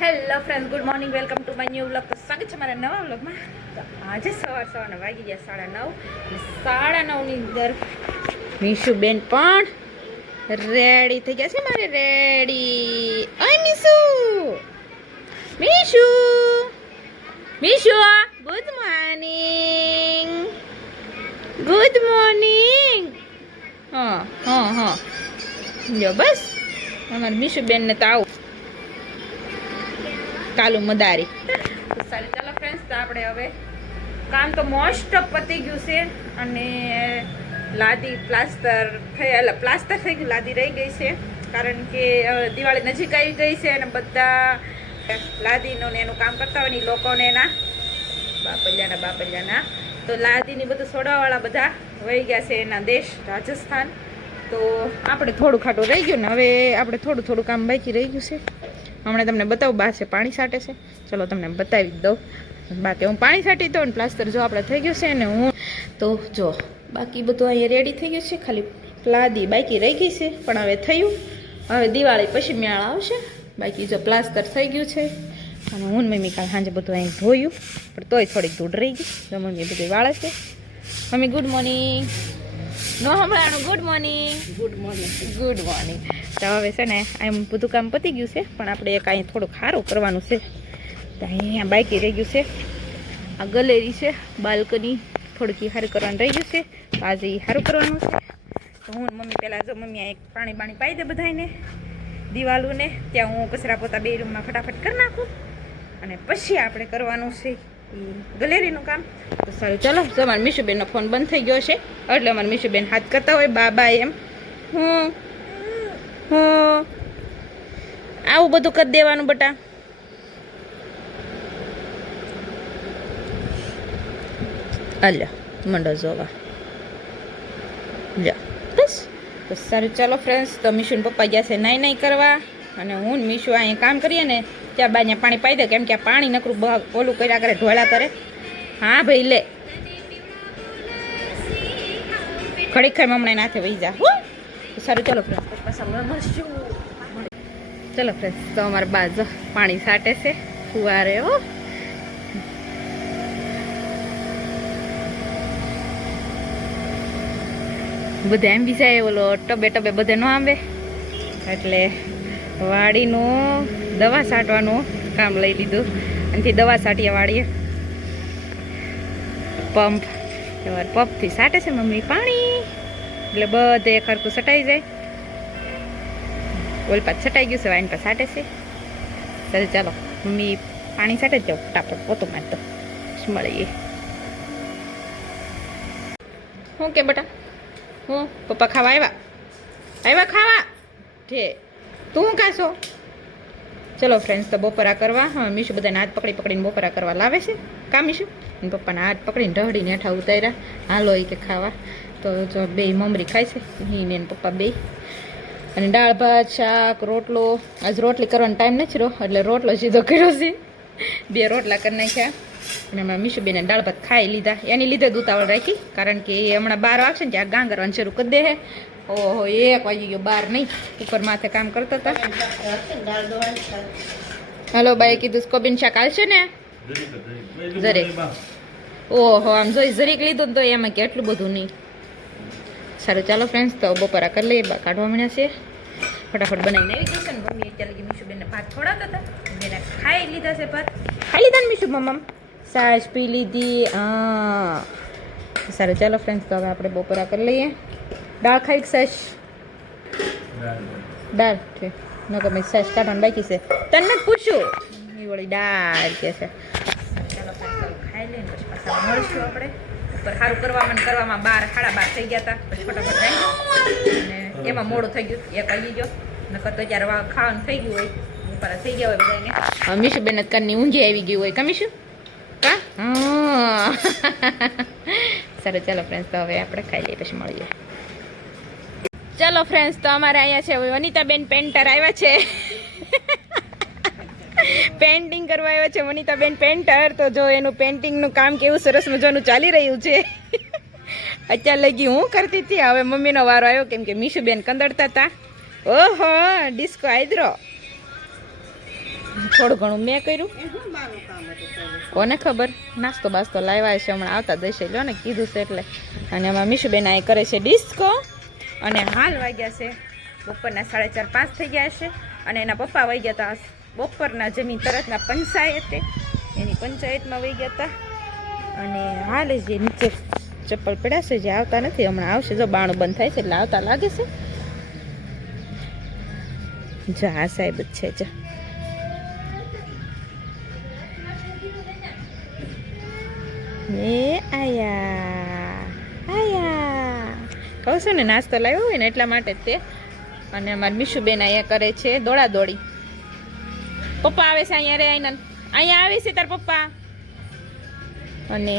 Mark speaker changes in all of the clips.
Speaker 1: Hello friend good morning welcome to my new vlog તો સ્વાગત છે મારા નવા વ્લોગમાં તો આજે સવાર સવારના વાગી ગયા, સાડા નવ. સાડા નવની અંદર મીશુબેન પણ રેડી થઈ ગયા છે મારે. રેડી ઓય, Mishu. Mishu. Mishu good morning good morning હા હા હા. જો, બસ. અમારે મીશુબેનને તો આવું. કાલુ મદારી. તો ચાલો ફ્રેન્ડ્સ તો આપણે હવે કામ તો મોસ્ટ પતી ગયું છે અને લાદી પ્લાસ્ટર એટલે પ્લાસ્ટર થઈ ગયું, લાદી રહી ગઈ છે. કારણ કે દિવાળી નજીક આવી ગઈ છે અને બધા લાદીનું ને એનું કામ કરતા હોય ને લોકોને એના બાપલિયાના બાપલિયાના તો લાદીની બધું સોડાવાળા બધા વહી ગયા છે એના દેશ, રાજસ્થાન. તો આપણે થોડું ખાટું રહી ગયું ને હવે આપણે થોડું થોડું કામ બાકી રહી ગયું છે. હમણાં તમને બતાવું, બા છે, પાણી છાંટે છે. ચલો તમને બતાવી દઉં. બાકી હું પાણી છાંટી દઉં ને પ્લાસ્ટર જો આપણે થઈ ગયું છે ને હું તો જો, બાકી બધું અહીંયા રેડી થઈ ગયું છે. ખાલી લાદી બાકી રહી ગઈ છે, પણ હવે થયું. હવે દિવાળી પછી મેળ આવશે. બાકી જો પ્લાસ્ટર થઈ ગયું છે. અને હું મમ્મી કાલ સાંજે બધું અહીં ધોયું, પણ તોય થોડીક ધૂળ રહી ગઈ. તો મમ્મી બધું વાળે છે. મમ્મી ગુડ મોર્નિંગ નો હમણાંનું good morning good morning good morning તો હવે છે ને એમ બધું કામ પતી ગયું છે પણ આપણે એક અહીં થોડુંક સારું કરવાનું છે. તો અહીંયા બાકી રહી ગયું છે. આ ગલેરી છે બાલ્કની થોડુંક સારું કરવાનું રહી ગયું છે. તો આજે એ સારું કરવાનું છે. તો હું મમ્મી પહેલાં જો મમ્મી એક પાણી પાણી પાઈ દે બધાને દિવાલોને. ત્યાં હું કચરા પોતા બે રૂમમાં ફટાફટ કરી નાખું. અને પછી આપણે કરવાનું છે ગલેરીનું કામ? તો સારું, ચાલો તો અમારા મીશુબેનનો ફોન બંધ થઈ ગયો છે. એટલે અમારા મીશુબેન હાથ કરતા હોય બા બા એમ. હું હું, આવું બધું કરી દેવાનું બટા. અલ્યા મંડો જોવા. લ્યા, બસ. તો સારું, ચાલો ફ્રેન્ડ્સ તો મીશુને પપ્પા ગયા છે નાઈ નાઈ કરવા. અને હું મીશુ અહીંયા કામ કરીએ ને ત્યાં બા અહીંયા પાણી પાઈ દે, કેમ કે પાણી નકરું ઓલું કર્યા કરે ઢોળા કરે. હા ભાઈ, લે. ઘડીક ખાઈ હમણાં નાથે વહી જા. સારું, ચાલો ફ્રેન્ડ્સ પાછા ચલો ફ્રેન્ડ્સ તો અમારા બાજુ પાણી સાટે છે, ફુવારે, હો. બધે એમ બી જાય ઓલો ટબે ટબે બધે ન આંબે. એટલે વાડીનું દવા છાંટવાનું કામ લઈ લીધું. એનાથી દવા છાંટીએ વાળીએ. પંપ. એવાર પંપથી છાંટે છે મમ્મી પાણી. એટલે બધે ખરખું છટાઈ જાય. ઓલ પાછ છટાઈ ગયું છે, વાઈન પાસે છાંટે છે. ચાલો ચાલો. મમ્મી પાણી છાંટે જાઉં. ફટાફટ પોતું માર તો મળીએ. શું કે બેટા? હું? પપ્પા ખાવા આવ્યા આવ્યા ખાવા? ઠે. તું ખાશો? ચલો ફ્રેન્ડ્સ તો બપોરા કરવા. હવે મીશુ બધાને હાથ પકડી પકડીને બપોરા કરવા લાવે છે. કા મીશુ? અને પપ્પાના હાથ પકડીને ઢહડીને હેઠા ઉતાર્યા. હાલો એ કે ખાવા. તો જો બે મમરી ખાય છે. એને પપ્પા બે. અને દાળ, ભાત, શાક, રોટલો. આજ રોટલી કરવાનો ટાઈમ નથી રહ્યો, એટલે રોટલો સીધો કર્યો છે. બે રોટલા કરી નાખ્યા. અને હમણાં મીશુબેને દાળ, ભાત ખાઈ લીધા. એની લીધે જ ઉતાવળ રાખી. કારણ કે એ હમણાં બાર વાગશે ને, ત્યાં ગાંગરવાનું શરૂ કરી દે ઓહો, એક વાગી ગયો, બાર નહીં. ઉપર માથે કામ કરતા હતા. હાલો બાઈ કીધું સ્કોબીન શાક હાલશે ને? જરેક. ઓહો, આમ જોઈ જરીક લીધું તો એમાં કે એટલું બધું નહીં. સારું, ચાલો ફ્રેન્ડ્સ તો બપોરા કરી લઈએ, બા કાઢવા મળ્યા છે. ફટાફટ બનાવીને આવી જશે ને મમ્મી અત્યારે લગી મીશુબેનને ભાત ખવડાવતા હતા. બેને ખાઈ લીધા છે ભાત. ખાઈ લીધા ને મીશુ મમ્મ સાસ પી લીધી, હા. સારું, ચાલો ફ્રેન્ડ્સ તો હવે આપણે બપોરા કરી લઈએ. દાળ ખાઈ સેશ ડાળ દાળ છે ન ગમે સેશ કાઢવાનું બાકી છે તને પૂછું પૂછ્યું એ વળી દાળ કે છે ચાલો ખાઈ લઈને પછી પાછા મળશું આપણે ઉપર સારું કરવામાં કરવામાં બાર સાડા બાર થઈ ગયા હતા પછી ફટાફટ થઈ અને એમાં મોડું થઈ ગયું એક આવી ગયો નકર તો ત્યારે ખાવાનું થઈ ગયું હોય ઉપર થઈ ગયા હોય બધાને હવે મીશુબેન જ કારની ઊંઘી આવી ગયું હોય. કા કા? હા. સારું ચાલો ફ્રેન્ડ્સ તો હવે આપણે ખાઈ લઈએ પછી મળીએ. ચાલો ફ્રેન્ડ્સ તો અમારે અહીંયા છે વનિતાબેન પેન્ટર આવ્યા છે. પેન્ટિંગ કરવા આવ્યા છે વનિતાબેન પેન્ટર તો જો એનું પેન્ટિંગનું કામ કેવું સરસ મજાનું ચાલી રહ્યું છે. અત્યાર લગી હું કરતી હતી, હવે મમ્મીનો વારો આવ્યો, કેમ કે મીશુબેન કંદડતા હતા. ઓહો ડિસ્કો આદરો થોડું ઘણું મેં કર્યું? કોને ખબર? નાસ્તો બાસ્તો લાવ્યા છે હમણાં આવતા દશે લો ને, કીધું છે એટલે. અને એમાં મીશુબેન આ કરે છે ડિસ્કો અને હાલ વાગ્યા છે, બપોરના સાડા ચાર પાંચ થઈ ગયા છે અને એના પપ્પા વહી ગયા હતા બપોરના જમીન તરતના પંચાયતે, એની પંચાયતમાં વહી ગયા હતા અને હાલ જે નીચે ચપ્પલ પડ્યા છે, જે આવતા નથી, હમણાં આવશે જો બાણું બંધ થાય છે એટલે આવતા લાગે છે. જા, આ સાહેબ જ છે, જા. એ આયા આયા કહું છું ને નાસ્તો લાવ્યો હોય ને એટલા માટે તે. અને અમારા મીશુબેન અહીંયા કરે છે દોડા દોડી પપ્પા આવે છે અહીંયા રે આઈનન અહીંયા આવે છે તાર પપ્પા. અને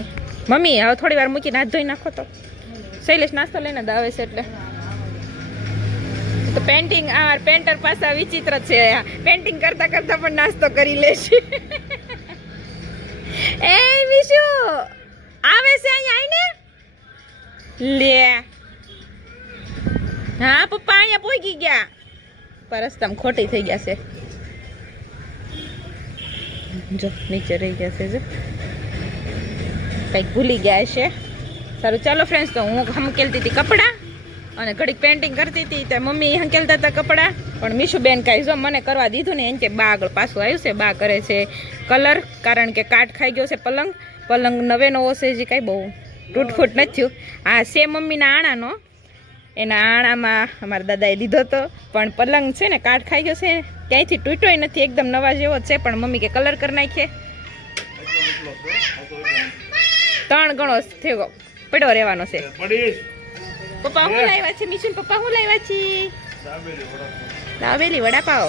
Speaker 1: મમ્મી, હવે થોડી વાર મૂકીને હાથ ધોઈ નાખો તો. શૈલેષ નાસ્તો લઈને જ આવે છે એટલે. તો પેન્ટિંગ આ પેન્ટર પાસે વિચિત્ર છે. પેન્ટિંગ કરતા કરતા પણ નાસ્તો કરી લે છે. એ વિશુ, આવે છે અહીંયા આઈને? લે. હા, પપ્પા અહીંયા પહોંચી ગયા. પર ખોટી થઈ ગયા છે. જો, નીચે રહી ગયા છે, જો. કંઈક ભૂલી ગયા છે. સારું, ચાલો ફ્રેન્ડ્સ તો હું હમકેલતી હતી કપડાં અને ઘડીક પેન્ટિંગ કરતી હતી. તો મમ્મી હંકેલતા હતા કપડાં. પણ મીશુબેન કાંઈ જો મને કરવા દીધું ને, એમ કે બા આગળ પાછું આવ્યું છે, બા કરે છે કલર. કારણ કે કાટ ખાઈ ગયો છે પલંગ. પલંગ નવે નવો છે જે કાંઈ બહુ. તૂટફૂટ નથી થયું. આ છે મમ્મીના આણાનો. એના આણામાં અમારા દાદાએ લીધો હતો. પણ પલંગ છે ને કાટ ખાઈ ગયો છે. ક્યાંયથી તૂટ્યોય નથી એકદમ નવા જેવો છે પણ મમ્મી કે કલર કરી નાખીએ ત્રણ ગણો થયો પડ્યો રહેવાનો છે. પપ્પા હું લાવ્યા છે? મિશન પપ્પા હું લાવ્યા છે? દાબેલી વડાપાવ.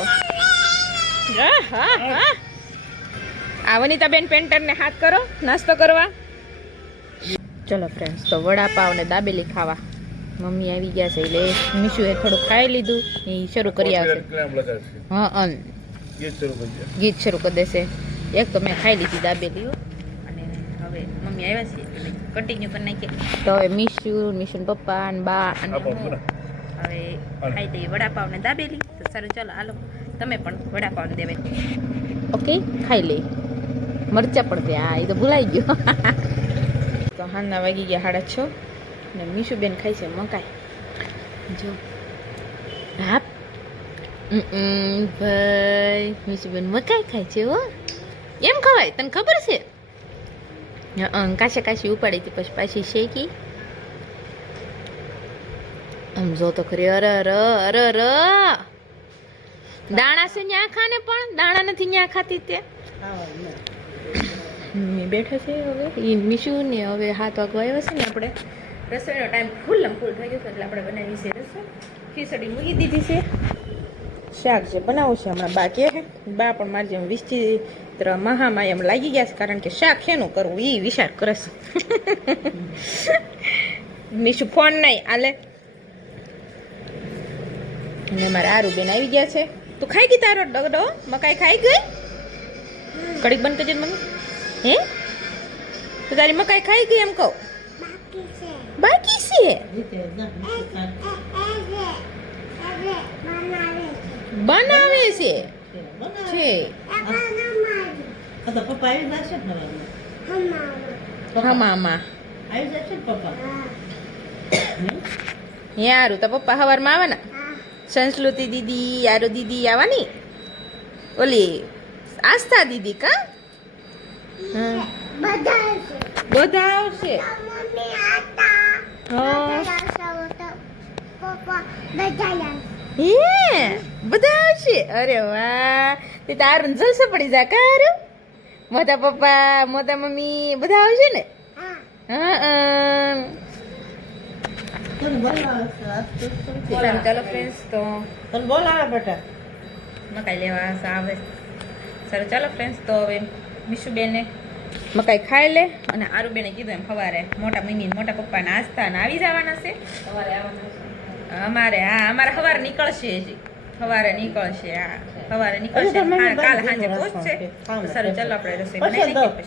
Speaker 1: હા હા હા. આ વનિતાબેન પેન્ટરને હાથ કરો નાસ્તો કરવા. ચલો ફ્રેન્ડ્સ તો વડાપાવ ને દાબેલી ખાવા. મમ્મી આવી ગયા છે એટલે મીશુએ થોડું ખાઈ લીધું એ શરૂ કરી આવશે. હા અન. ગીત શરૂ કરી દેશે. એક તો મેં ખાઈ લીધી દાબેલીઓ અને હવે મમ્મી આવ્યા છે એટલે કન્ટિન્યુ કરી નાખીએ. તો હવે મીશુ મીશુન પપ્પા અને બા અને હવે ખાઈ લઈએ વડાપાવ ને દાબેલી. તો સારું ચાલો હાલો. તમે પણ વડાપાવ દેવે ઓકે ખાઈ લે. મરચા પણ ત્યાં એ તો ભૂલાઈ ગયો. તો હાલના વાગી ગયા સાડા છ. ને મીશુબેન ખાય છે મકાઈ. જો. હા ભાઈ મીશુબેન મકાઈ ખાય છે હો. એમ ખવાય તને ખબર છે? કાશે કાશી ઉપાડી હતી પછી પાછી શેકી. આમ જો તો ખરી અર અર અર અર. દાણા છે ન્યા ખાને પણ દાણા નથી ન્યા ખાતી તે. મેં બેઠા છે હવે. મીશુ ને હવે હાથ વાગવા આવ્યા છે ને આપણે. રસોઈનો ટાઈમ ફૂલ ફૂલ થઈ ગયો છે, એટલે આપણે બનાવી છે રસોઈ. ખીચડી મૂકી દીધી છે. શાક છે બનાવવું છે, હમણાં બા કે બા પણ મારી જેમ વિચિત્ર મહામાં એમ લાગી ગયા છે, કારણ કે શાક શેનું કરવું એ વિચાર કરે છે. મીશુ ફોન નહીં આલે અને મારા આરુબેન આવી ગયા છે. તું ખાઈ ગઈ તારો ડગડો મકાઈ ખાઈ ગઈ? કડીક બંધ કરજે મમ્મી. હે? તો તારી મકાઈ ખાઈ ગઈ એમ કહું? બાકી છે બનાવે છે
Speaker 2: છે. પપ્પા આવી જશે ને હવે.
Speaker 1: હા મામા
Speaker 2: આવી જશે ને પપ્પા?
Speaker 1: યારું તો પપ્પા સવારમાં આવવાના સંસ્કૃતિ દીદી યારો દીદી આવવાની ઓલી આસ્થા દીદી કા હા. બધા આવશે હા હે બધા આવશે? અરે વાહ. તે તારું જલસો પડી જા કારું? મોટા પપ્પા મોટા મમ્મી બધા આવશે ને? હા ચાલો ફ્રેન્ડ્સ તો
Speaker 2: તને બોલાવે બેટા.
Speaker 1: મકાઈ લેવા આવે. સારું ચાલો ફ્રેન્ડ્સ તો હવે મીશુબેને મકાઈ ખાઈ લે. અને આરુબેને કીધું એમ સવારે મોટા મમ્મી મોટા પપ્પા નાસ્તા ને આવી જવાના છે. અમારે હા અમારે સવારે નીકળશે હજી. સવારે નીકળશે હા. સવારે નીકળશે કાલ સાંજે પહોંચશે. સારું ચાલો આપણે રસોઈ બનાવી પછી.